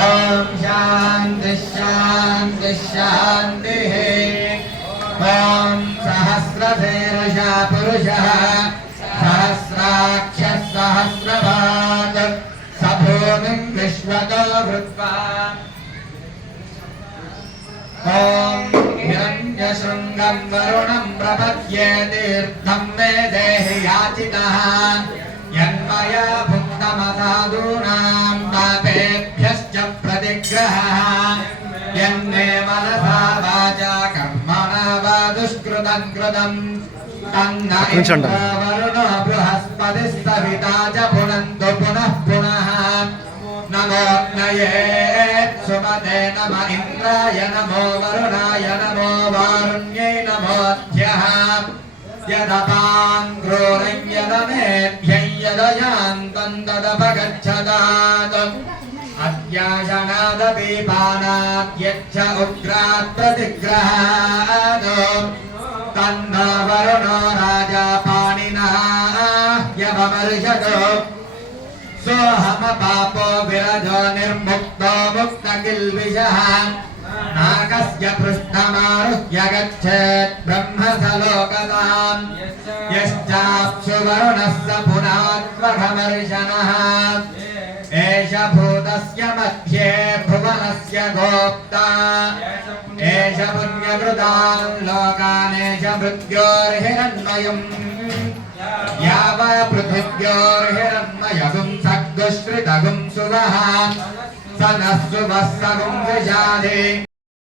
ओम शांति शांति शांतिः। ओम सहस्रशीर्षः पुरुषः सहस्राक्षः सहस्रपात् स भूमिं विश्वतो भूत्वा। ओम हिरण्यशृङ्गं वरुणं प्रपद्ये तीर्थं मे देहि याचितः यन्मया भुक्तमसाधूनां पापेभ्यश्च प्रतिग्रहः यन्मे मनसा वाचा कर्मणा वा दुष्कृतं कृतं तन्न इन्द्रो वरुणो बृहस्पतिः सविता च पुनन्तु पुनः पुनः। नमोऽग्नये सुमते नम इन्द्राय नमो वरुणाय नमो वारुण्यै नमोऽध्यः यदपां क्रूरं यदमेभ्यं यदयान्तं तदपगच्छतात् अद्याशनादपीपानाद्यच्छ उग्रात् प्रतिग्रहात् तन्नो वरुणो राजा पाणिनः यममर्षतो सोऽहमपापो विरजो निर्मुक्तो मुक्तकिल्बिषः नागस्य पृष्ठमारुह्य गच्छेत् ब्रह्मसलोकताम् यश्चाप्सु वरुणः स पुनात्वघमर्षणः एष भूतस्य मध्ये भुवनस्य गोप्ता एष पुण्यकृतान् लोकानेष मृत्योर्हिरण्मयम् याव पृथिव्योर्हिरण्मयगुं सद्गुश्रितगुं सुवः स नः सुवः सगुं विषादे।